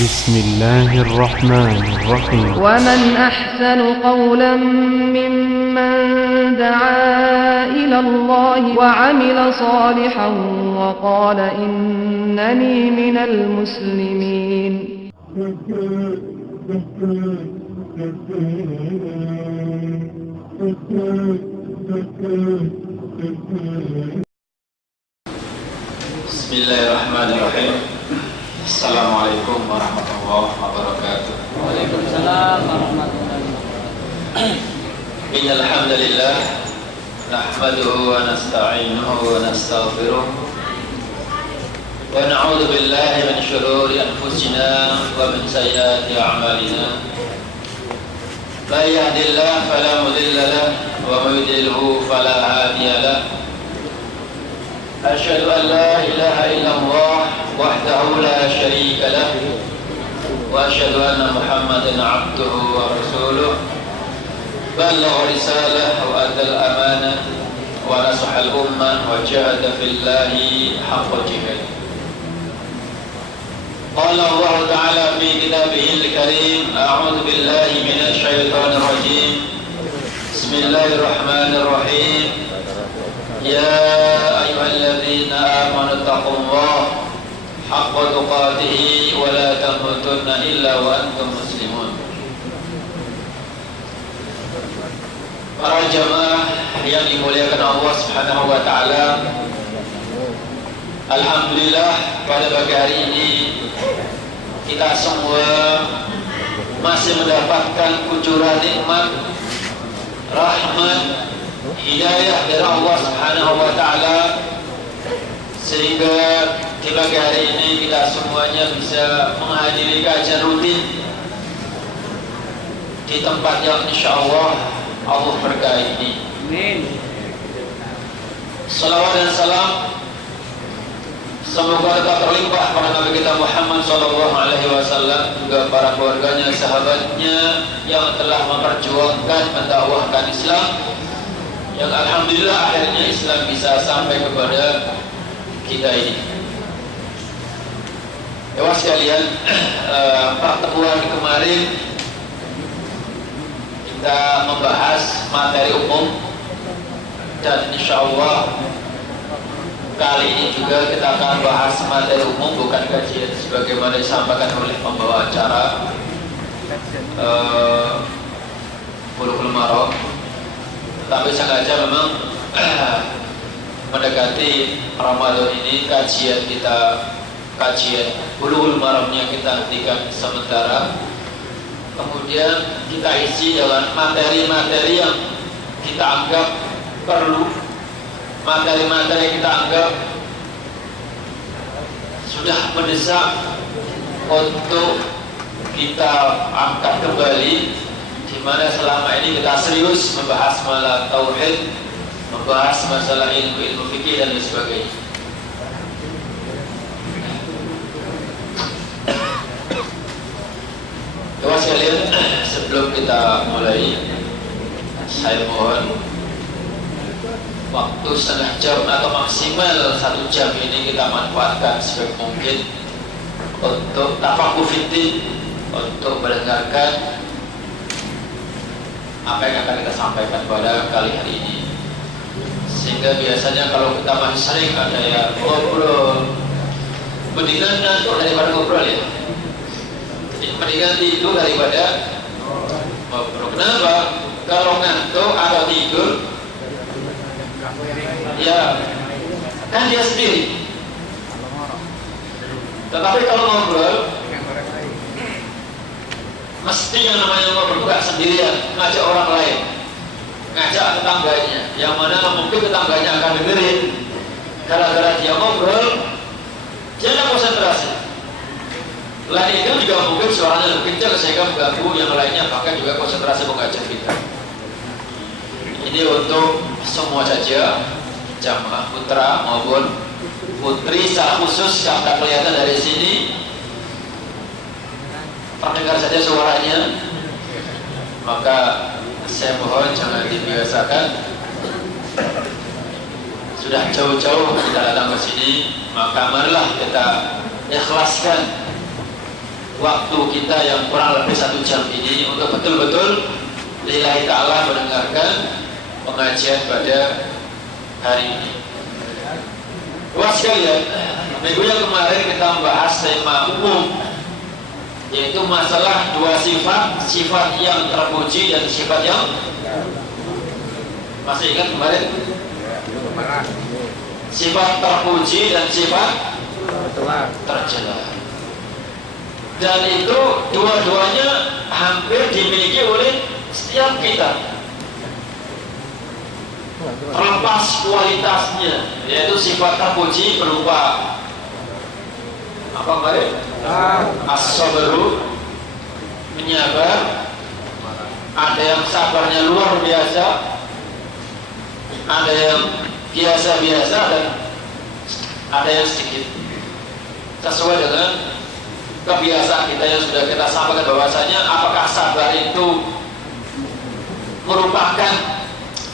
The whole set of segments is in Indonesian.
بسم الله الرحمن الرحيم ومن أحسن قولا ممن دعا إلى الله وعمل صالحا وقال إنني من المسلمين. بسم الله الرحمن الرحيم. السلام عليكم ورحمة الله وبركاته. وعليكم السلام ورحمة الله وبركاته. إن الحمد لله نحمده ونستعينه ونستغفره ونعوذ بالله من شرور أنفسنا ومن سيئات أعمالنا. من يهد الله فلا مضل له ومن يضلله فلا هادي له. أشهد أن لا إله إلا الله وحده لا شريك له وأشهد أن محمدا عبده ورسوله بلغ رسالة وأدى الأمانة ونصح الأمة وجاهد في الله حق جهاده. قال الله تعالى في كتابه الكريم: أعوذ بالله من الشيطان الرجيم. بسم الله الرحمن الرحيم. يا أيها الذين آمنوا اتقوا الله حق تقاته ولا تموتن إلا وأنتم مسلمون. Para jamaah yang dimuliakan Allah Subhanahu wa taala, alhamdulillah pada pagi hari ini kita semua masih mendapatkan kucuran nikmat, rahmat, hidayah dari Allah Subhanahu wa taala, sehingga di pagi hari ini kita semuanya bisa menghadiri kajian rutin di tempat yang insyaallah Allah berkahi ini. Amin. Salawat dan salam semoga tetap terlimpah pada Nabi kita Muhammad SAW, juga para keluarganya, sahabatnya yang telah memperjuangkan, mendakwahkan Islam, yang alhamdulillah akhirnya Islam bisa sampai kepada kita ini. Ya sekalian, pertemuan kemarin kita membahas materi umum, dan insyaallah kali ini juga kita akan bahas materi umum, bukan kajian sebagaimana disampaikan oleh pembawa acara Bulughul Maram. Tapi sengaja memang mendekati Ramadan ini kajian Bulughul Maramnya kita hentikan sementara. Kemudian kita isi dengan materi-materi yang kita anggap perlu, materi-materi yang kita anggap sudah mendesak untuk kita angkat kembali, di mana selama ini kita serius membahas masalah tauhid, membahas masalah ilmu fikih dan sebagainya. Terima sekalian, sebelum kita mulai, saya mohon waktu setengah jam atau maksimal 1 jam ini kita manfaatkan sebaik mungkin untuk tafaqquh fiddin, untuk mendengarkan apa yang akan kita sampaikan pada kali hari ini. Sehingga biasanya kalau kita masih sering ada yang ngobrol, mendingan ngantuk daripada ngobrol ya. Mendingan tidur daripada ngobrol. Kenapa? Kalau ngantuk atau tidur, ya kan dia sendiri. Tetapi kalau ngobrol, mesti yang namanya ngobrol bukan sendirian, ngajak orang lain, ngajak tetangganya, yang mana mungkin tetangganya akan dengerin. Gara-gara dia ngobrol, dia tidak konsentrasi. Lain itu juga mungkin suaranya lebih kencang sehingga mengganggu yang lainnya, bahkan juga konsentrasi mengajar kita. Ini untuk semua saja, jamaah putra maupun putri secara khusus yang tak kelihatan dari sini, terdengar saja suaranya, maka saya mohon jangan dibiasakan. Sudah jauh-jauh kita datang ke sini, maka marilah kita ikhlaskan waktu kita yang kurang lebih 1 jam ini untuk betul-betul lillahi ta'ala mendengarkan pengajian pada hari ini. Luas sekalian, minggu yang kemarin kita membahas tema umum, yaitu masalah 2 sifat, sifat yang terpuji dan sifat yang masih ingat kemarin? Sifat terpuji dan sifat tercela. Dan itu dua-duanya hampir dimiliki oleh setiap kita, terlepas kualitasnya, yaitu sifat terpuji berupa apa kemarin? As-sabru, menyabar. Ada yang sabarnya luar biasa, ada yang biasa-biasa, dan ada yang sedikit sesuai dengan kebiasaan kita yang sudah kita sampaikan bahwasanya apakah sabar itu merupakan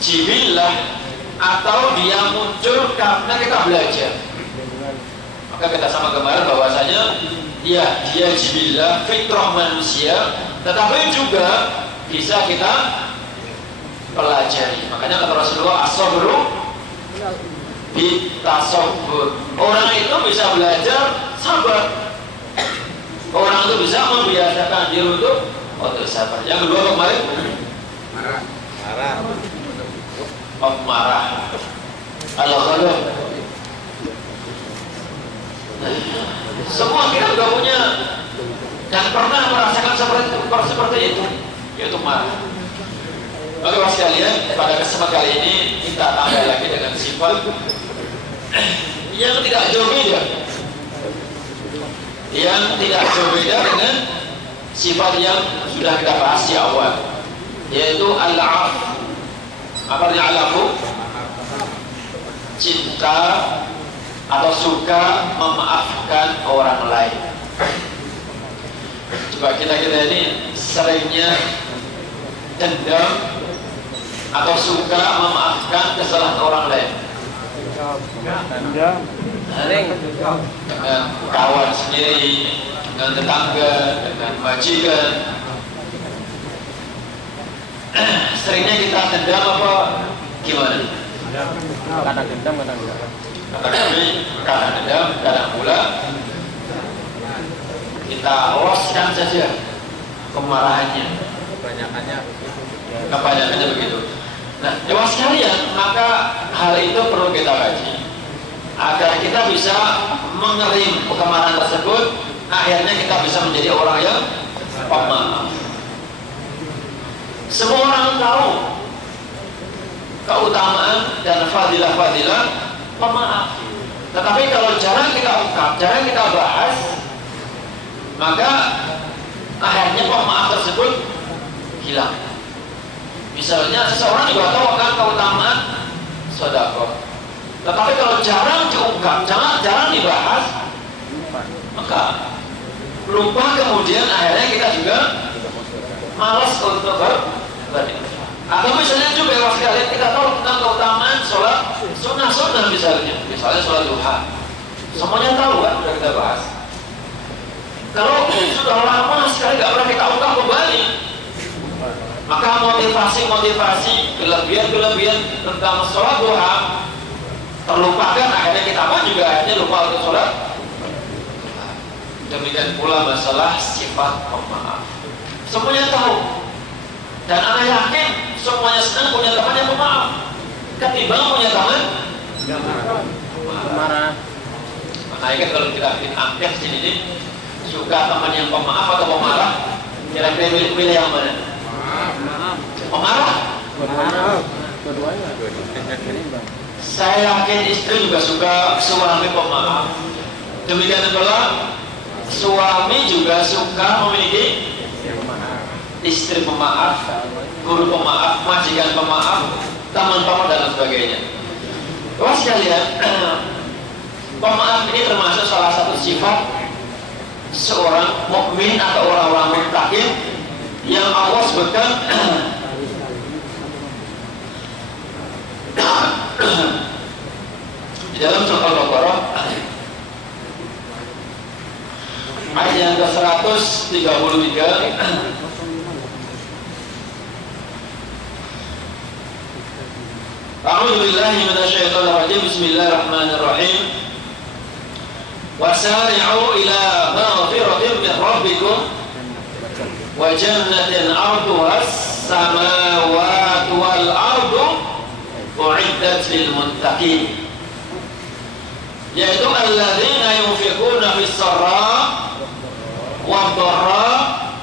jibillah atau dia muncul karena kita belajar. Maka kita sama kemarin bahwasanya ya dia jibillah, fitrah manusia, tetapi juga bisa kita pelajari. Makanya kata Rasulullah, as-sabru bitasabbur. Orang itu bisa belajar sabar. Orang itu bisa membiasakan diri untuk sabar. Yang kedua kemarin marah. Al-ghadab. Semua kita juga punya dan pernah merasakan seperti itu, yaitu marah. Oke Mas sekalian, pada kesempatan kali ini kita tambah lagi dengan sifat yang tidak jauh beda, dengan sifat yang sudah kita bahas di awal, yaitu al-'af. Apa artinya al-'afu? Cinta atau suka memaafkan orang lain. Coba kita ini seringnya dendam atau suka memaafkan kesalahan orang lain dengan kawan sendiri, dengan tetangga, dengan majikan. Seringnya kita dendam apa gimana? Kadang dendam, kadang enggak. Kadang dendam, kadang pula kita loskan saja kemarahannya. Kebanyakannya begitu. Nah, jemaah sekalian, maka hal itu perlu kita kaji agar kita bisa mengerim kemarahan tersebut. Akhirnya kita bisa menjadi orang yang pemaaf. Semua orang tahu keutamaan dan fadilah-fadilah pemaaf. Tetapi kalau jarang kita ungkap, jarang kita bahas, maka akhirnya pemaaf tersebut hilang. Misalnya seseorang juga tahu akan keutamaan sedekah, tetapi kalau jarang diungkap, jarang dibahas, maka lupa, kemudian akhirnya kita juga malas untuk berinfak. Atau misalnya juga Mas sekalian, kita tahu tentang keutamaan sholat sunnah misalnya sholat duha, semuanya tahu kan, sudah kita bahas. Kalau sudah lama sekali nggak pernah kita ungkap kembali, maka motivasi kelebihan tentang sholat duha terlupakan. Akhirnya kita pun juga akhirnya lupa untuk sholat. Demikian pula masalah sifat pemaaf, semuanya tahu, dan anak yakin semuanya senang punya teman yang pemaaf ketimbang punya teman marah. Makanya kalau kita bikin angket sini, suka teman yang pemaaf atau pemarah, kira-kira pilih yang mana? Pemarah. Dua-duanya. Saya yakin istri juga suka suami pemaaf. Demikian pula suami juga suka memiliki istri pemaaf, guru pemaaf, majikan pemaaf, teman-teman dan sebagainya. Wah sekalian, pemaaf ini termasuk salah satu sifat seorang mukmin atau orang-orang muttaqin yang Allah sebutkan di dalam surah Al-Baqarah Ayat yang ke-133. A'udzu billahi minasyaitonir rajim. Bismillahirrahmanirrahim. Wasari'u ila maghfiratin min rabbikum wa jannatin 'arduha as-samawati wal ardu u'iddat lil muttaqin. Yaitu alladzina yunfiquna fis sarra wad dharra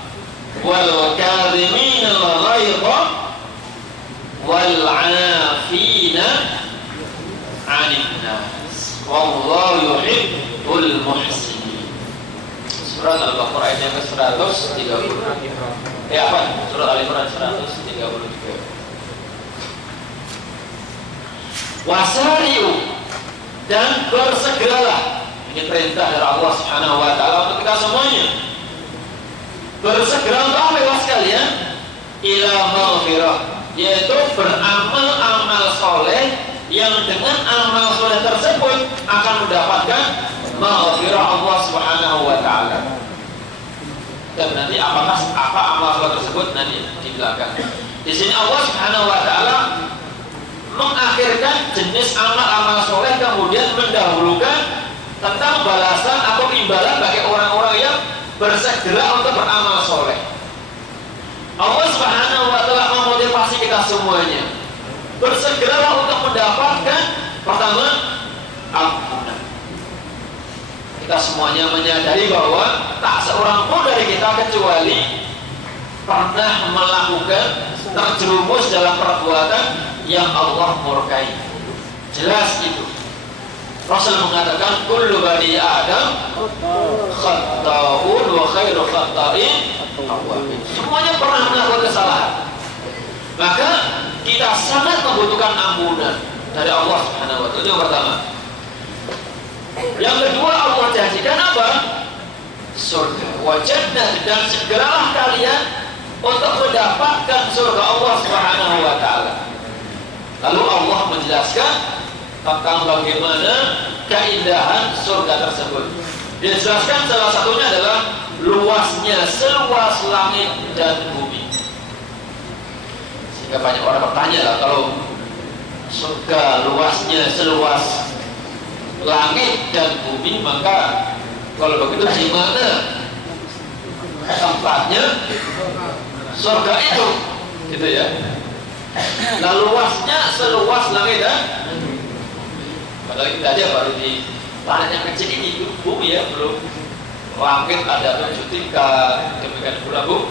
wal kadhimina al ghaidha wal 'afina 'anil nas wallahu yuhibbul muhsinin. Surat Al-Baqarah ayat yang ke-130. Apa? Surat Al-Imran 133. Wasari'u, dan bersegeralah. Ini perintah dari Allah Subhanahu wa taala untuk kita semuanya. Bersegera untuk apa ya sekalian? Ila maghfirah, yaitu beramal amal soleh yang dengan amal soleh tersebut akan mendapatkan maghfirah Allah Subhanahu wa taala. Dan nanti apa amal soleh tersebut nanti di belakang. Di sini Allah Subhanahu wa taala mengakhirkan jenis amal-amal soleh, kemudian mendahulukan tentang balasan atau imbalan bagi orang-orang yang bersegera untuk beramal soleh. Allah Subhanahu wa taala memotivasi kita semuanya, bersegeralah untuk mendapatkan pertama ampunan. Kita semuanya menyadari bahwa tak seorang pun dari kita kecuali pernah melakukan, terjerumus dalam perbuatan yang Allah murkai. Jelas itu. Rasul mengatakan kullu bani Adam khata'un wa khairu khata'in tawwabin. Semuanya pernah melakukan kesalahan. Maka kita sangat membutuhkan ampunan dari Allah Subhanahu wa taala. Itu yang pertama. Yang kedua, Allah janjikan apa? Surga. Wa jannah, dan segeralah kalian untuk mendapatkan surga Allah Subhanahu wa taala. Lalu Allah menjelaskan tentang bagaimana keindahan surga tersebut. Dijelaskan salah satunya adalah luasnya seluas langit dan bumi. Sehingga banyak orang bertanya lah, kalau surga luasnya seluas langit dan bumi, maka kalau begitu di mana tempatnya surga itu? Gitu ya. Nah, luasnya seluas langit dan padahal kita aja baru di planet yang kecil ini, itu bumi ya, belum langit ada 7 tingkat, demikian pula bumi.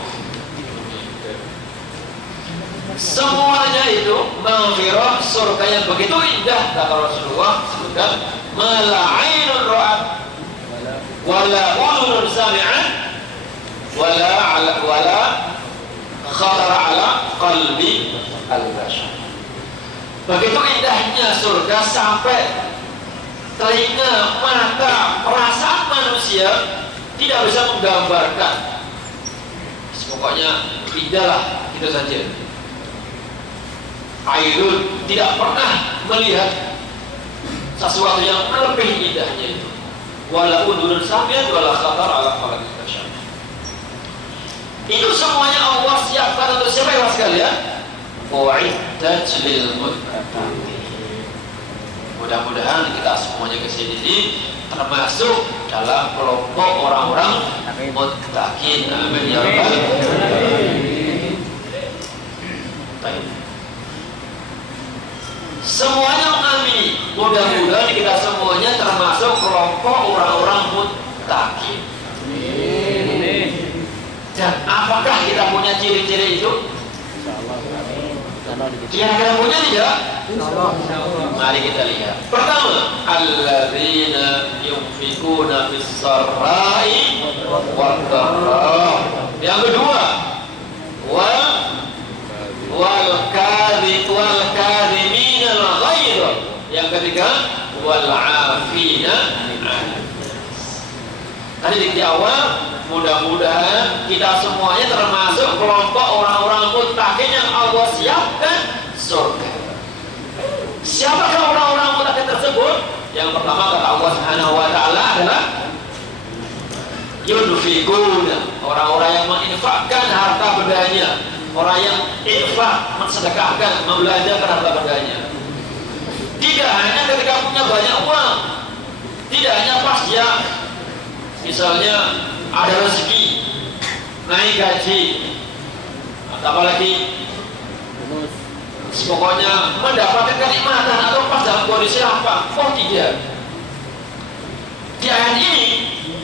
Semuanya itu maghfirah, surga yang begitu indah, kata Rasulullah sebutkan, mala ainun ra'at wala udhunun sami'at wala khatara ala qalbi al-bashar. Begitu indahnya surga sampai telinga, mata, perasaan manusia tidak bisa menggambarkan. Pokoknya indahlah, itu saja. Ainun tidak pernah melihat sesuatu yang lebih indahnya itu. Wala udhunun sami'at wala khatara ala qalbi al-bashar. Itu semuanya Allah siapkan untuk siapa ya sekalian? U'iddat lil muttaqin. Mudah-mudahan kita semuanya kesini ini termasuk dalam kelompok orang-orang muttaqin. Amin ya rabbal alamin. Semuanya mengamini. Mudah-mudahan kita semuanya termasuk kelompok orang-orang muttaqin. Dan apakah kita punya ciri-ciri itu? Kira-kira punya tidak? Mari kita lihat. Pertama, alladzina yunfiquna fis sarra'i wad dharra. Yang kedua, wal kadhimina al ghaidha. Yang ketiga, wal 'afina 'anil. Tadi di awal, mudah-mudahan kita semuanya termasuk kelompok orang-orang muttaqin yang Allah siapkan surga. Siapakah orang-orang muttaqin tersebut? Yang pertama kata Allah Subhanahu wa taala adalah yunfikuna, orang-orang yang menginfakkan harta bendanya, orang yang infak, mensedekahkan, membelanjakan harta bendanya. Tidak hanya ketika punya banyak uang, tidak hanya pas dia misalnya ada rezeki, naik gaji, apalagi pokoknya mendapatkan kenikmatan atau pas dalam kondisi apa. Oh tidak. Di ayat ini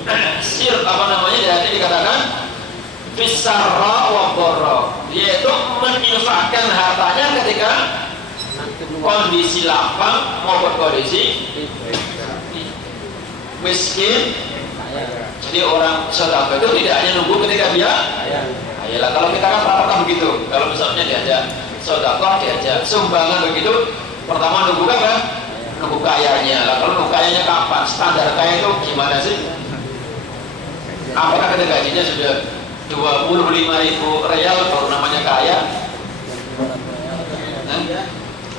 di ayat ini dikatakan fisarra wa dharra, yaitu menginfakkan hartanya ketika kondisi lapang maupun kondisi miskin. Jadi orang sedekah itu tidak hanya nunggu ketika dia ayalah. Kalau kita kan rata-rata begitu. Kalau misalnya diajak sedekah, diajak sumbangan begitu, pertama nunggu apa? Nunggu kayanya. Lah kalau nunggu kayanya kapan? Standar kaya itu gimana sih? Apakah ketika gajinya sudah 25.000 real baru namanya kaya?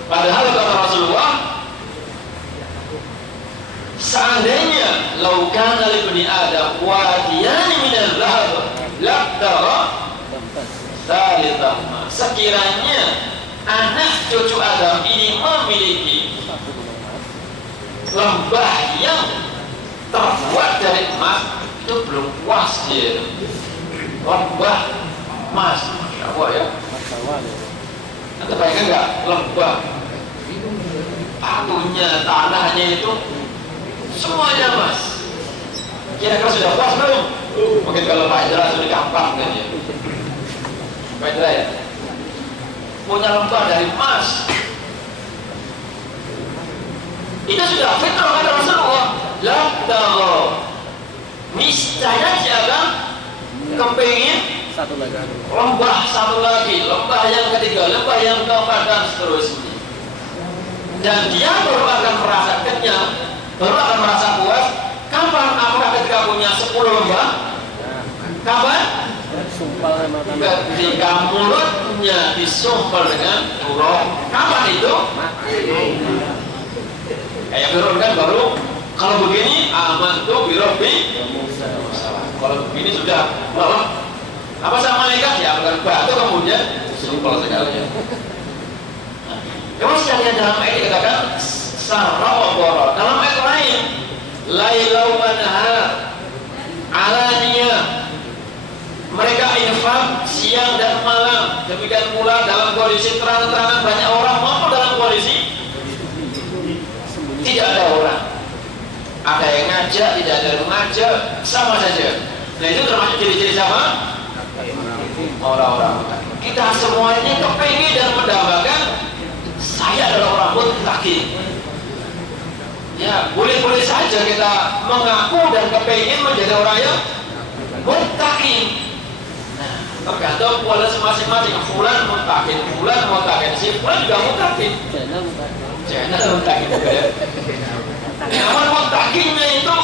Padahal kata Rasulullah, seandainya laukan libni Adam wadiyani minal dhahab labtara salithahma, sekiranya anak cucu Adam ini memiliki lembah yang terbuat dari emas, itu belum puas dia. Lembah emas, Masya Allah ya. Anda bayangkan nggak lembah batunya, tanahnya itu semuanya emas. Kira-kira sudah puas belum? Mungkin kalau Pak Indra sudah gampang kan ya. Pak Indra ya, punya lembah dari emas, itu sudah fitrah kata Rasulullah. Labtagha, niscaya siapa kepingin lembah satu lagi, lembah yang ketiga, lembah yang keempat dan seterusnya. Dan dia baru akan merasa kenyang, baru akan merasa puas. Kapan? Apakah ketika punya 10 lembah? Kapan? Ketika mulutnya disumpel dengan burung. Kapan itu? Kayak Fir'aun kan baru kalau begini amantu birabbi. Kalau begini sudah bahwa apa sama malaikat ya bukan batu kemudian simpel sekali. Kalau sekalian dalam ayat dikatakan sarra wa dharra, dalam ayat lain lailau wa nahar alaniyah, mereka infak siang dan malam, demikian pula dalam kondisi terang-terangan banyak orang maupun dalam kondisi tidak ada orang. Ada yang ngajak, tidak ada yang ngajak, sama saja. Nah itu termasuk ciri-ciri sama orang-orang. Kita semuanya kepingin dan mendambakan saya adalah orang muttaqin. Ya boleh-boleh saja kita mengaku dan kepingin menjadi orang yang muttaqin. Nah tergantung kualitas masing-masing. Fulan muttaqin, fulan muttaqin, si fulan juga muttaqin. Jangan muttaqin juga ya. Namun muttaqinnya itu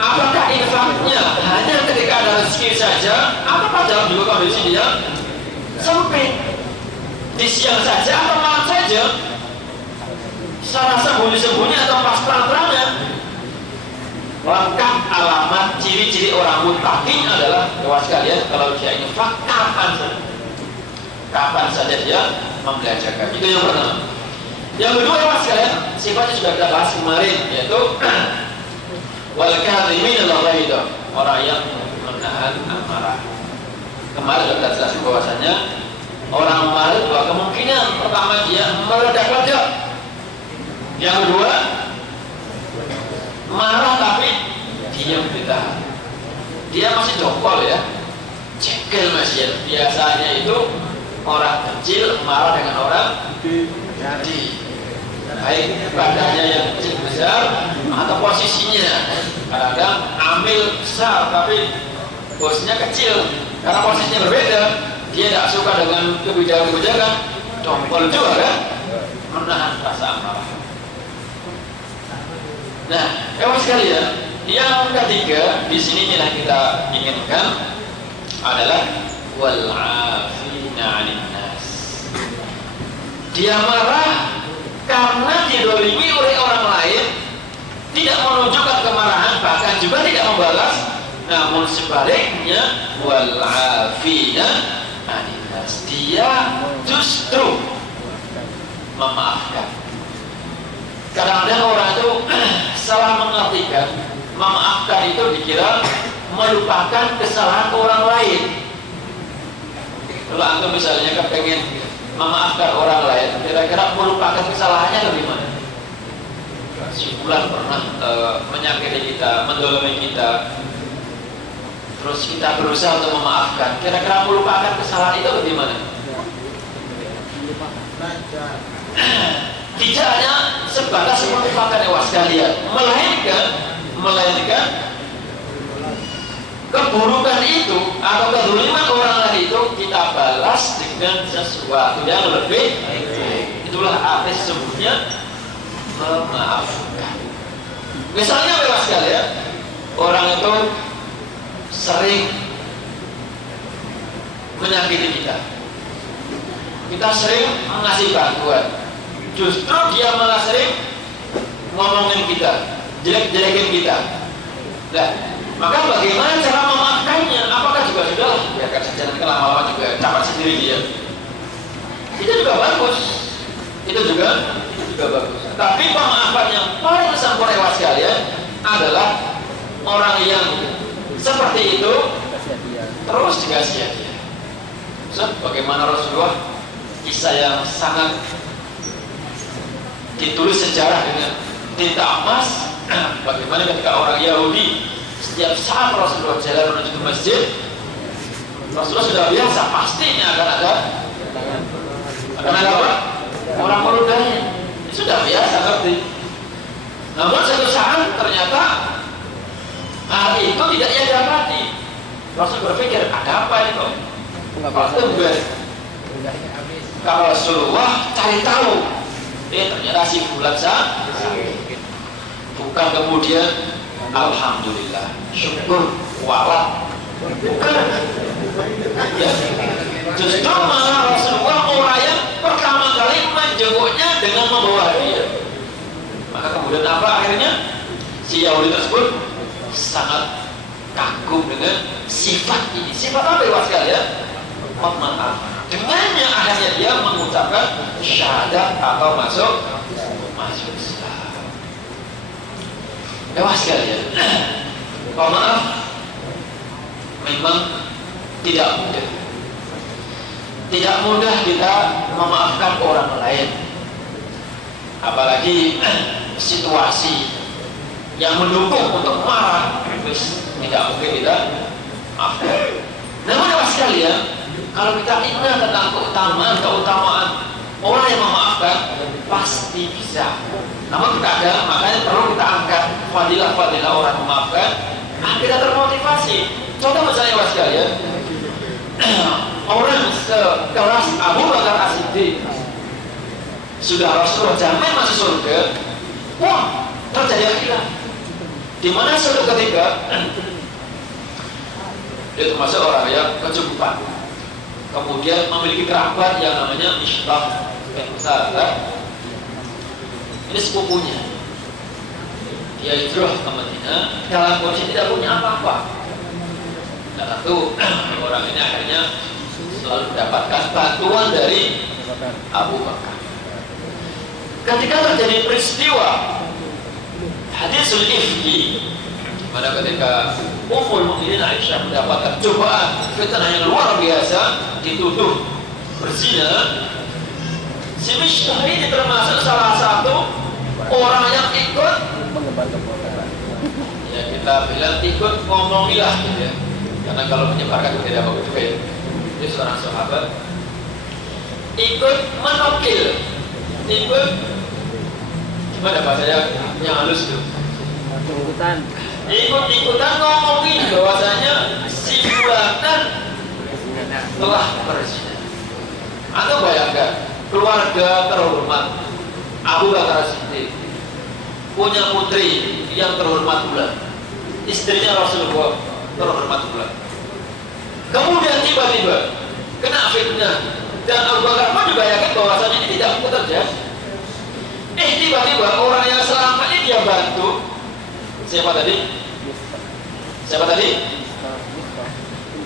apakah infaknya hanya ketika ada rezeki saja, apakah dalam juga kondisi dia sempit, di siang saja atau malam saja, secara sembunyi-sembunyi atau pas terang-terangan? Lengkap alamat ciri-ciri orang muttaqin adalah kawan sekalian, kalau dia infak kapan saja dia membelanjakan. Itu yang pertama. Yang kedua kawan sekalian, sifatnya sudah kita bahas kemarin, yaitu wal kadhimin al-ghaidha, orang yang menahan amarah. Kemarin sudah kita jelaskan bahwasanya orang marah dua kemungkinan. Pertama dia meledak-ledak. Yang kedua marah tapi diam ditahan. Dia masih dongkol ya, jengkel masih. Biasanya itu orang kecil marah dengan orang gede, baik badannya yang kecil besar atau posisinya. Kadang-kadang ambil besar tapi bosnya kecil, karena posisinya berbeda. Dia tidak suka dengan kebijakan-kebijakan, dongkol juga kan, menahan rasa amarah. Nah, kawan sekalian, yang ketiga di sini yang kita inginkan adalah wal 'afina 'anil nas. Dia marah karena didolimi oleh orang lain, tidak menunjukkan kemarahan, bahkan juga tidak membalas Namun sebaliknya wal afina anin nas, dia justru memaafkan. Kadang-kadang orang itu salah mengartikan memaafkan itu dikira melupakan kesalahan orang lain. Kalau antum misalnya kepengen memaafkan orang lain, kira-kira melupakan kesalahannya atau gimana? Si fulan pernah menyakiti kita, mendolimi kita, terus kita berusaha untuk memaafkan, kira-kira melupakan kesalahan itu atau gimana? Tidak hanya sebatas melupakan ewas kalian, melainkan keburukan itu atau kezaliman orang lain itu kita balas dengan sesuatu yang lebih baik. Itulah arti sesungguhnya memaafkan. Misalnya bebas sekalian, orang itu sering menyakiti kita sering mengasih bantuan, justru dia malah sering ngomongin kita, jelek-jelekin kita. Nah, maka bagaimana cara memaafkannya? Apakah juga sudah biarkan saja, nanti lama-lama juga dapat sendiri dia? Itu juga bagus, itu juga bagus. Tapi pemaafan yang paling sempurna sekalian adalah orang yang seperti itu terus dikasih hadiah. Bagaimana Rasulullah, kisah yang sangat ditulis sejarah dengan tinta emas. Bagaimana ketika orang Yahudi setiap saat Rasulullah jalan menuju ke masjid, Rasulullah sudah biasa pastinya akan ada apa? Orang meludahnya. Sudah biasa ngerti. Namun satu saat ternyata hal itu tidak ia dapati. Rasul berpikir, ada apa itu? Kalau Rasulullah cari tahu, ternyata si bulan bukan kemudian alhamdulillah, syukur, walat, bukan. Ya. Justru malah Rasulullah orang yang pertama kali menjenguknya dengan membawa hadiah. Maka kemudian apa akhirnya? Si Yahudi tersebut sangat kagum dengan sifat ini. Sifat apa ya sekalian? Pemaaf. Dengannya akhirnya dia mengucapkan syahadat atau masuk Islam. Dewas sekalian. Pemaaf memang tidak mudah. Tidak mudah kita memaafkan orang lain, apalagi situasi yang mendukung untuk marah, tidak mungkin kita maafkan. Namun apa sekalian, kalau kita ingat tentang keutamaan orang yang memaafkan, pasti bisa. Namun terkadang makanya perlu kita angkat fadilah-fadilah orang memaafkan, kita termotivasi. Contoh misalnya apa sekalian, orang sekelas Abu Bakar As-Siddiq sudah Rasulullah jamin masuk surga, wah terjadi khilaf. Di mana suatu ketika dia termasuk orang yang kecukupan, kemudian memiliki kerabat yang namanya Misbah bin Usada. Ini sepupunya. Dia hijrah ke Madinah dalam kondisi tidak punya apa-apa. Dan tentu orang ini akhirnya selalu mendapatkan bantuan dari Abu Bakar. Ketika terjadi peristiwa hadisul ifki, pada ketika Ummul Mukminin Aisyah mendapatkan cobaan fitnah yang luar biasa, dituduh berzina, si Misbah ini termasuk salah satu orang yang ikut, ya kita bilang ikut ngomongilah gitu ya. Karena kalau menyebarkan itu tidak bagus juga ya. Dia seorang sahabat ikut menukil, ikut gimana bahasanya yang halus itu? Ikut-ikutan ngomongin bahwasanya si fulatan telah berzina. Anda bayangkan keluarga terhormat Abu Bakar As-Siddiq punya putri yang terhormat pula, istrinya Rasulullah terhormat pula. Kemudian tiba-tiba kena fitnah dan Abu Bakar pun juga yakin bahwasanya ini tidak mungkin terjadi. Tiba-tiba orang yang selama ini dia bantu, siapa tadi? Siapa tadi?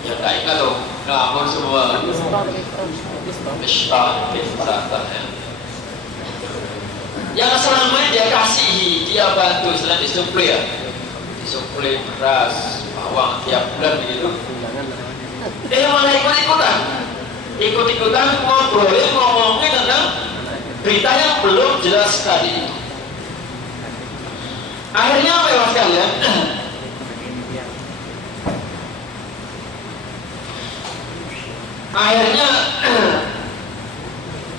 Ya nggak ingat tuh, ngelamun semua. Mistah, ya. Yang selama dia kasihi, dia bantu, selain disuplai ya, disuplai beras, bawang tiap bulan begitu. Malah ikut-ikutan ngomongin tentang berita yang belum jelas tadi. Akhirnya apa ya sekalian? Akhirnya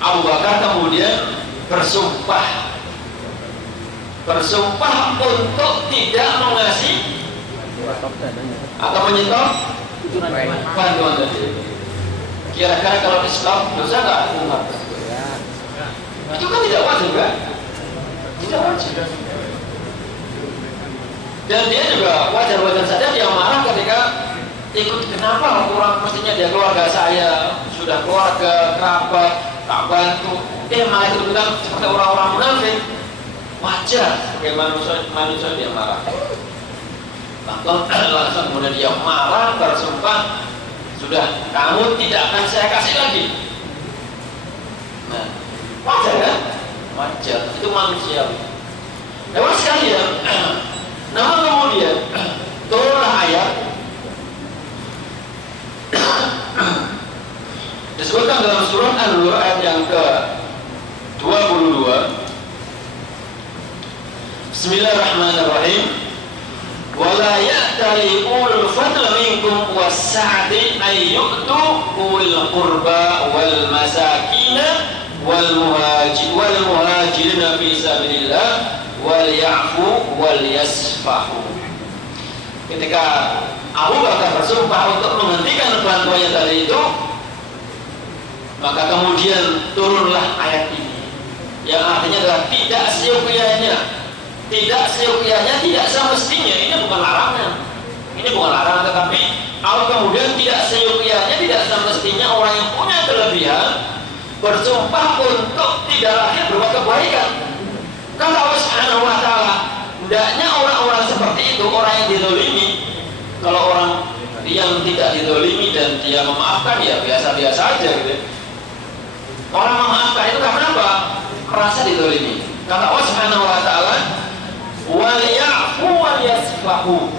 Abu Bakar kemudian bersumpah untuk tidak mengasih atau menyetor bantuan tadi. Kira-kira kalau Islam dosa nggak? Itu kan tidak wajib kan? Tidak wajib. Dan dia juga wajar-wajar saja dia marah ketika ikut. Kenapa orang mestinya dia keluarga saya, sudah keluarga, kerabat, tak bantu, malah ikut-ikutan seperti orang-orang munafik. Wajar sebagai manusia dia marah. Langsung kemudian dia marah, bersumpah, sudah, kamu tidak akan saya kasih lagi. Nah, wajar kan? Wajar, itu manusia. Lewat sekalian. Namun kemudian turunlah ayat disebutkan dalam surah An-Nur ayat yang ke-22. Bismillahirrahmanirrahim. Wala ya'tali ulul fadli minkum was-sa'ati ay yu'tu ulil qurba wal masakin wal muhajirin fi sabilillah wal ya'fu wal yasfahu. Ketika Abu Bakar bersumpah untuk menghentikan bantuannya tadi itu, maka kemudian turunlah ayat ini yang artinya adalah tidak seukianya, tidak semestinya. Ini bukan larangan, tetapi kalau kemudian tidak seukianya, tidak semestinya orang yang punya kelebihan bersumpah untuk tidak lagi berbuat kebaikan. Kata Allah Subhanahu wa Ta'ala, hendaknya orang-orang seperti itu, orang yang dizalimi. Kalau orang yang tidak dizalimi dan dia memaafkan, ya biasa-biasa aja gitu. Orang memaafkan itu karena apa? Merasa dizalimi. Kata Allah Subhanahu wa Ta'ala, wal ya'fu wal yasfahu.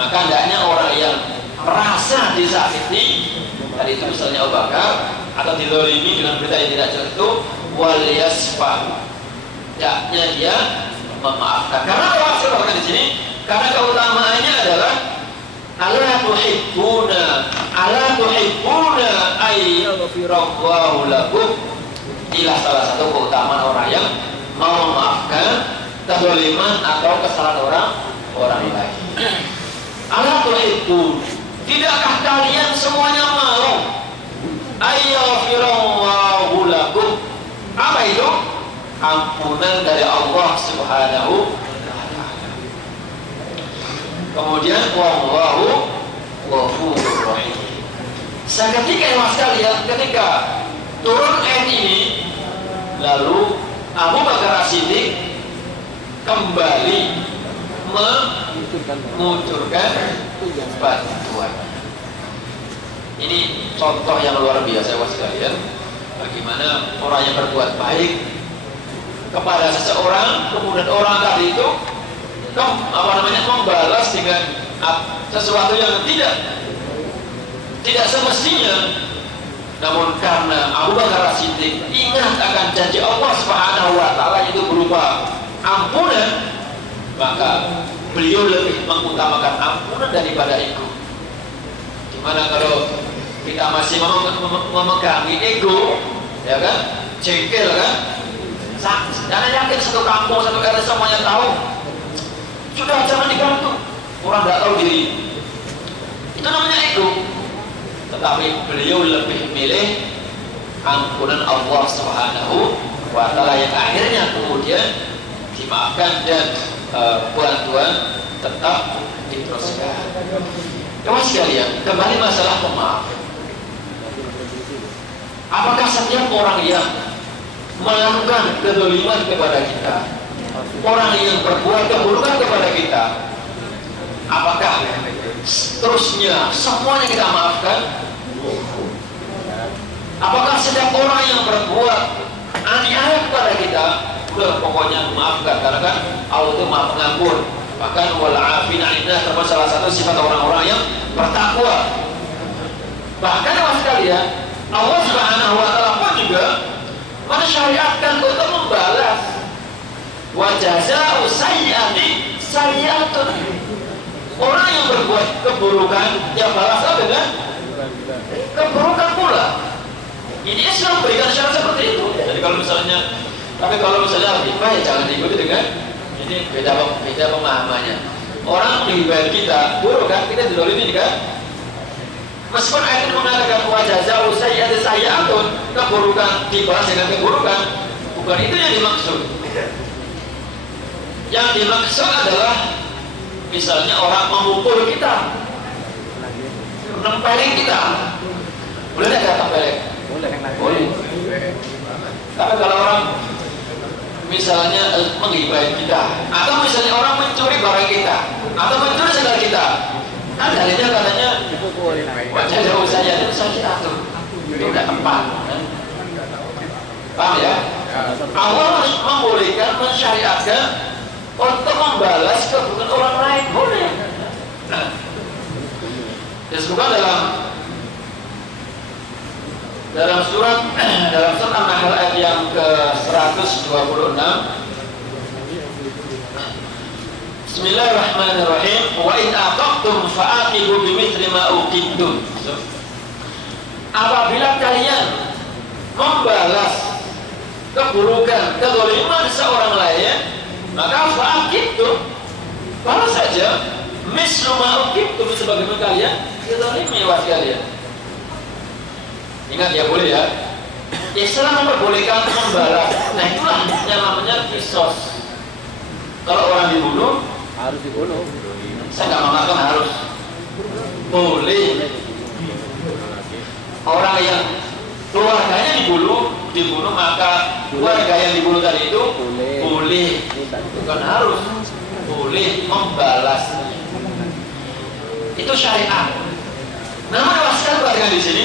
Maka hendaknya orang yang merasa disakiti, tadi itu misalnya Abu Bakar, atau dizalimi dengan berita yang tidak jelas itu, wal yasfahu. Hendaknya dia memaafkan. Karena apa sebabnya di sini? Karena keutamaannya adalah ala tuhibbuna ay yaghfirallahu lakum. Inilah salah satu keutamaan orang yang mau memaafkan kezaliman atau kesalahan orang lain. Ala tuhibbun, tidakkah kalian semuanya mau ay yaghfirallahu lakum? Apa itu? Ampunan dari Allah Subhanahu wa Ta'ala. Kemudian wallahu ghafurur rahim. Seketika ya mas kalian, ketika turun ayat ini, lalu Abu Bakar As-Siddiq kembali mengucurkan bantuan. Ini contoh yang luar biasa mas kalian, bagaimana orang yang berbuat baik kepada seseorang, kemudian orang tadi itu membalas dengan sesuatu yang tidak semestinya. Namun karena Abu Bakar As-Siddiq ingat akan janji Allah Subhanahu wa Ta'ala itu berupa ampunan, maka beliau lebih mengutamakan ampunan daripada itu. Dimana kalau kita masih memegangi ego, ya kan, jengkel kan, jangan yakin satu kampung, satu RT semuanya tahu. Sudah, jangan dibantu. Orang tidak tahu diri. Itu namanya ego. Tetapi beliau lebih milih ampunan Allah Subhanahu wa Ta'ala yang akhirnya kemudian dimaafkan dan bantuan tetap diteruskan. Teman sekalian, kembali masalah pemaaf. Apakah setiap orang yang melakukan kezaliman kepada kita, orang yang berbuat keburukan kepada kita, Apakah terusnya semuanya kita maafkan? Apakah setiap orang yang berbuat aniaya kepada kita, udah pokoknya maafkan? Karena kan Allah itu maha pengampun. Bahkan wal afina 'anil termasuk salah satu sifat orang-orang yang bertakwa. Bahkan teman sekalian, Allah Subhanahu wa taala pun juga mensyariatkan untuk membalas wa jazaa'u sayyi'atin sayyi'atun. Orang yang berbuat keburukan, ya balaslah dengan keburukan pula. Ini Islam berikan syarat seperti itu. Jadi kalau misalnya, tapi kalau misalnya riba ya jangan diikuti dengan ini, beda pemahamannya. Orang riba kita buruk kan, kita didolimi kan. Meskipun ayat ini mengatakan wajah jauh saya ada sayyi'atun, keburukan dibalas dengan keburukan, bukan itu yang dimaksud. Yang dimaksud adalah misalnya orang memukul kita, nempelin kita, boleh nggak tempelin? Boleh. Tapi kalau orang misalnya menggibahin kita, atau misalnya orang mencuri barang kita, atau mencuri sandal kita, kan dalilnya katanya wajah jauh saya itu sakit atur, itu tidak tepat. Paham ya? Allah membolehkan, mensyariatkan untuk membalas keburukan orang lain, boleh. Nah, disebutkan dalam surat An-Nahl ayat yang ke-126. Bismillahirrahmanirrahim. Wa in aqabtum fa'aqibu bimithli ma uqibtum. Apabila kalian membalas keburukan, kezaliman seorang lain, maka fa'aqibtum, balas saja mislu ma uqibtum, sebagaimana kalian kezalimi wa kalian. Ingat ya, boleh ya. Islam memperbolehkan membalas. Nah itulah yang namanya kisos. Kalau orang dibunuh Harus dibunuh. saya nggak mengatakan harus, boleh. Orang yang keluarganya dibunuh maka keluarga yang dibunuh tadi itu boleh, bukan harus, boleh membalas. Itu syariat. Namun waskan perhatikan di sini.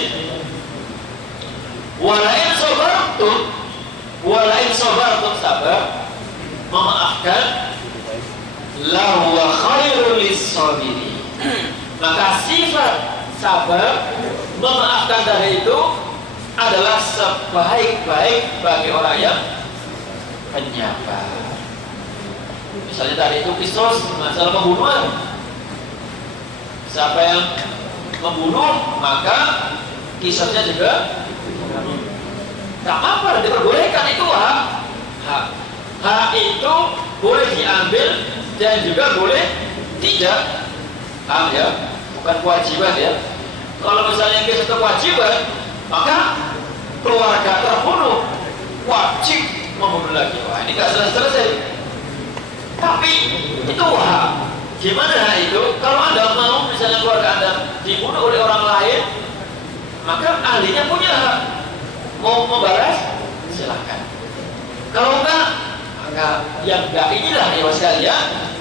Walain sobartum sabar, memaafkan, lahuwa khairul lis-sabirin. Maka sifat sabar, memaafkan tadi itu adalah sebaik-baik bagi orang yang penyabar. Misalnya tadi itu kisos masalah pembunuhan. Siapa yang membunuh maka kisosnya juga tak apa, diperbolehkan. Itu hak itu boleh diambil dan juga boleh tidak. Paham ya? Bukan kewajiban ya. Kalau misalnya kita itu kewajiban, maka keluarga terbunuh wajib membunuh lagi. Wah, ini nggak selesai. Tapi itu hak. Gimana hak itu? Kalau Anda mau misalnya keluarga Anda dibunuh oleh orang lain, maka ahlinya punya hak. Mau membalas, silakan. Kalau enggak, maka yang enggak inilah ya sekalian.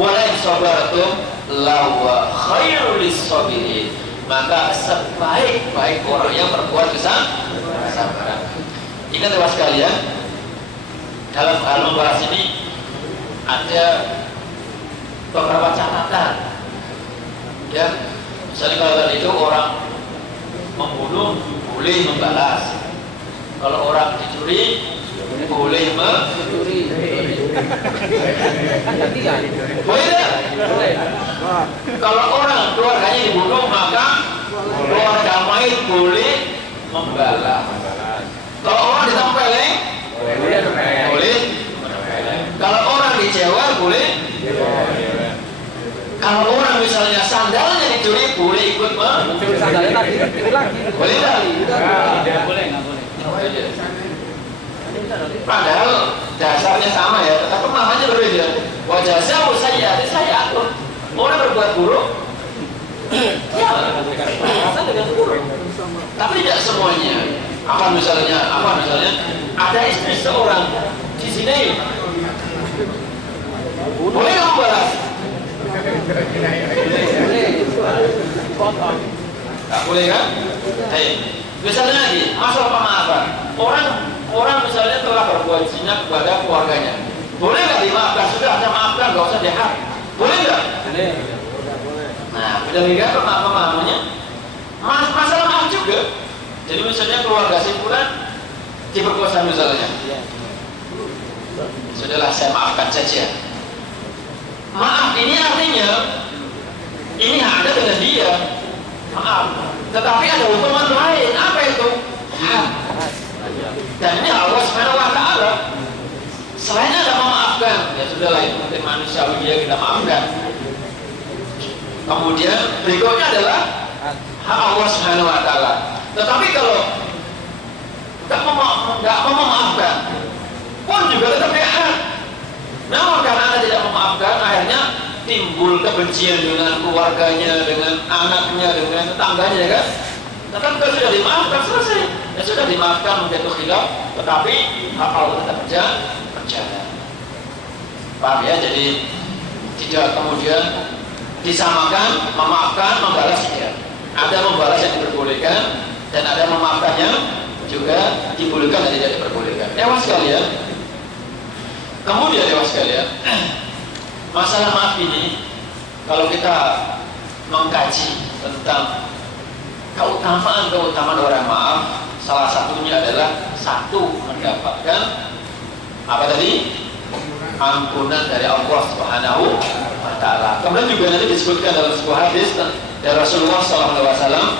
Walain sabartum lawa khairul lis-sabirin. Maka sebaik-baik orang yang berbuat kesabaran. Ingat ya sekalian, dalam hal membahas ini ada beberapa catatan. Ya, misalnya kalau tadi itu orang membunuh boleh membalas. Kalau orang dicuri boleh mencuri. Boleh tidak? Kalau orang keluarganya dibunuh maka keluarga mayit boleh membalas. Kalau orang ditempeleng boleh. Kalau orang dijewer boleh. Kalau orang misalnya sandalnya dicuri boleh ikut mencuri sandalnya lagi. Boleh tidak? Boleh, nggak boleh. Padahal dasarnya sama ya, tetapi pemahamannya berbeda. Wajah saya atur. Orang berbuat buruk, ya balasan dengan buruk. Tapi tidak semuanya. Apa misalnya ada istri seorang di sini, boleh kamu balas? Potong. Tak boleh kan? Hei, misalnya lagi masalah pemaafan. Orang misalnya telah berbuat zina kepada keluarganya, boleh nggak dimaafkan? Sudah saya maafkan, nggak usah dihak. Boleh nggak? Boleh. Nah, demikian pemahamannya. Masalah maaf juga. Jadi misalnya keluarga si fulan diperkosa misalnya. Sudahlah saya maafkan saja. Maaf ini artinya ini ada dengan dia. Maaf. Tetapi ada hukuman lain. Apa itu? Hak. Dan ini Allah Subhanahu wa taala. Selain ada memaafkan, ya sudahlah itu mungkin manusiawi dia kita maafkan. Kemudian berikutnya adalah hak Allah Subhanahu wa taala. Tetapi kalau nggak mau memaafkan pun juga tetap hak. Namun karena Anda tidak memaafkan, akhirnya timbul kebencian dengan keluarganya, dengan anaknya, dengan tetangganya, ya kan? Tetapi kalau sudah dimaafkan selesai. Ya sudah dimaafkan mungkin itu khilaf, tetapi hak Allah tetap berjalan. Paham ya? Jadi tidak kemudian disamakan memaafkan membalas tidak. Ada membalas yang diperbolehkan dan ada memaafkannya juga dibolehkan dan tidak diperbolehkan. Dewas sekalian. Kemudian dewas sekalian, masalah maaf ini kalau kita mengkaji tentang keutamaan orang maaf, salah satunya adalah satu mendapatkan apa tadi? Ampunan dari Allah Subhanahu wa taala. Kemudian juga nanti disebutkan dalam sebuah hadis dari Rasulullah SAW.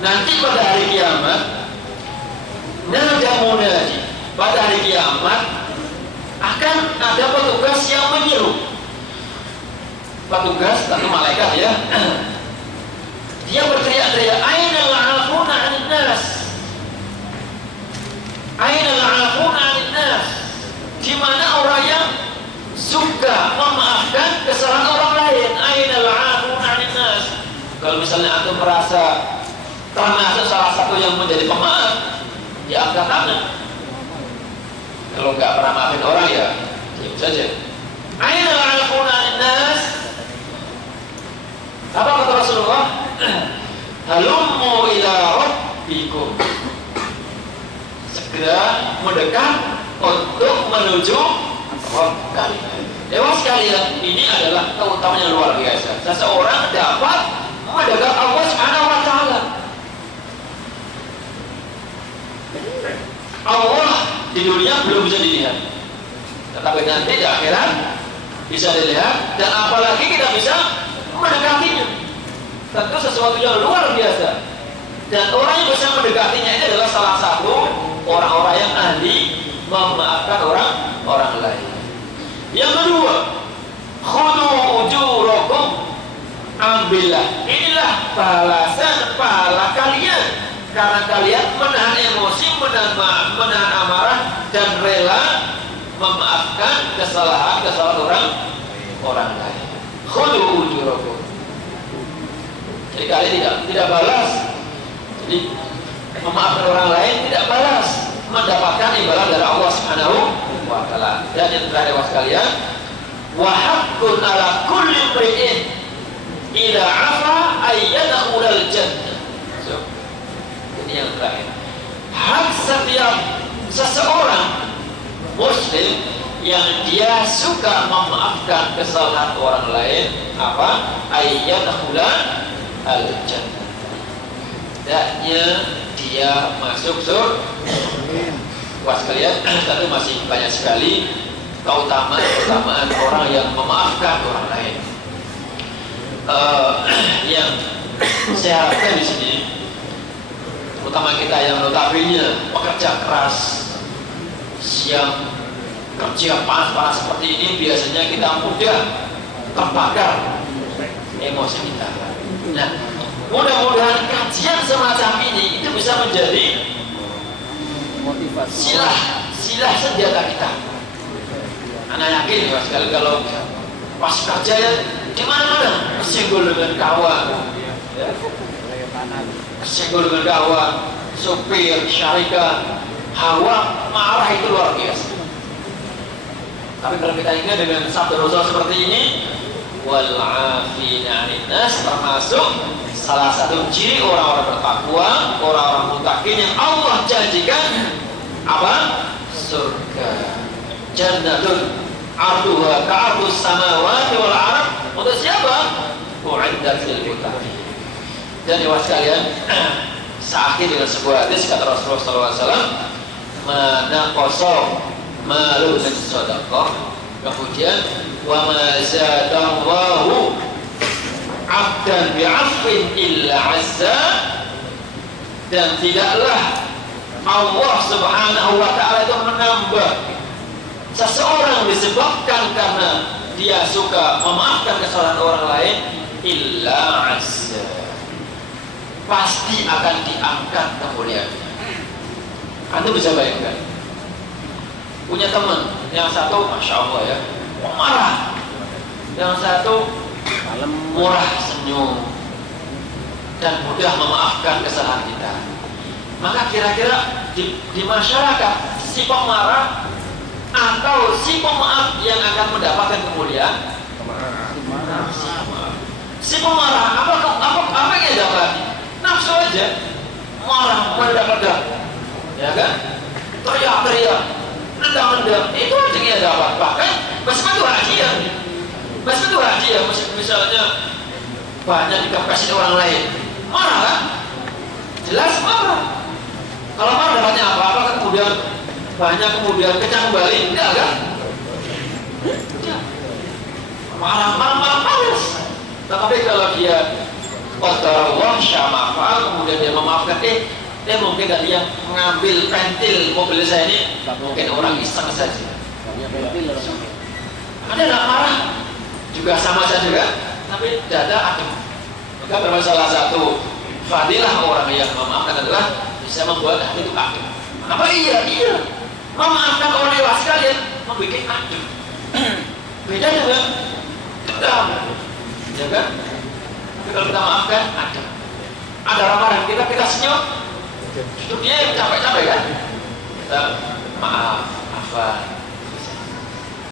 Nanti pada hari kiamat, munadi. Pada hari kiamat akan ada petugas yang menyeru. Petugas tentu malaikat ya. Dia berteriak-teriak, "Ainal 'afuna 'anil nas? Ainal 'afuna 'anil nas?" Di mana orang yang suka memaafkan kesalahan orang lain? Ainal 'afuna 'anil nas? Kalau misalnya antum merasa termasuk salah satu yang menjadi pemaaf, ya angkat tangan. Kalau nggak pernah maafin orang ya diam saja. Ainal 'afuna 'anil nas? Apa kata Rasulullah? Halummu ila rabbikum. Segera mendekat untuk menuju Rabb kalian. Dewas sekalian, ini adalah keutamaan yang luar biasa. Seseorang dapat mendekat Allah Subhanahu wa taala. Allah di dunia belum bisa dilihat, tetapi nanti di akhirat bisa dilihat, dan apalagi kita bisa mendekatinya. Tentu sesuatu yang luar biasa, dan orang yang bisa mendekatinya ini adalah salah satu orang-orang yang ahli memaafkan orang lain. Yang kedua, khudu ujurakum, ambillah, inilah pahala kalian karena kalian menahan emosi, menahan amarah dan rela memaafkan kesalahan orang lain. Khudu ujurakum. Jadi kalian tidak balas. Jadi memaafkan orang lain tidak balas, mendapatkan imbalan dari Allah Subhanahu wa taala. Dan yang terakhir sekalian, wa haqqun ala kulli imri'in idza 'afa ayyadkhulal jannah. So, ini yang terakhir. Hak setiap seseorang muslim yang dia suka memaafkan kesalahan orang lain, apa? Ayyadkhulal al-jannah. Hendaknya dia masuk surga. Wah sekalian, tentu masih banyak sekali keutamaan orang yang memaafkan orang lain. Yang saya harapkan di sini, terutama kita yang notabene pekerja keras, yang kerja panas-panas seperti ini, biasanya kita mudah terbakar emosi kita. Nah, mudah-mudahan kajian semacam ini itu bisa menjadi Motivasi. silah senjata kita. Anak yakin ya sekali kalau pas kerja ya di mana-mana kesenggol dengan kawan, kesenggol dengan kawan, sopir, syarikat, hawa marah itu luar biasa. Tapi kalau kita ingat dengan sabda Rasul seperti ini, wal 'afina 'anil nas, termasuk salah satu ciri orang-orang bertakwa, orang-orang muttaqin yang Allah janjikan apa? Surga. Jannatun 'arduha ka'ardus samawati wal ardh. Untuk siapa? U'iddat lil muttaqin. Dan ikhwan sekalian, seakhir dengan sebuah hadis kata Rasulullah SAW, mana kosong malu min sadaqah, kemudian wa ma zadallahu 'abdan bi'afwin illa 'azza, dan tidaklah Allah Subhanahu wa ta'ala itu menambah seseorang disebabkan karena dia suka memaafkan kesalahan orang lain, illa 'azza, pasti akan diangkat kemuliaannya. Anda bisa bayangkan, punya teman yang satu masya Allah ya, marah, yang satu murah senyum dan mudah memaafkan kesalahan kita. Maka kira-kira di masyarakat, si pemarah atau si pemaaf yang akan mendapatkan kemuliaan? Si pemarah apa yang dapat? Nafsu aja, marah, meledak-ledak, ya kan? Teriak-teriak, nendang-nendang, itu aja yang dapat. Bahkan meskipun itu hadiah, misalnya banyak dikasih orang lain, marah kan? Jelas marah. Kalau marah dapatnya apa? Apakah kemudian banyak kemudian kecang kembali? Enggak kan? Marah panas. Tetapi kalau dia qadarullah syama'fa'al, kemudian dia memaafkan, mungkin tadi yang mengambil pentil mobil saya ini mungkin orang iseng saja. Ada nggak marah? Juga sama saja kan? Tapi dada adem. Maka termasuk salah satu fadilah orang yang memaafkan adalah bisa membuat hati itu adem. Apa iya? Memaafkan orang dewasa sekalian membuat adem. Beda dengan dendam, ya kan? Tapi kalau kita maafkan, ada ramalan kita senyum, itu dia yang capek-capek kan? Kita maaf,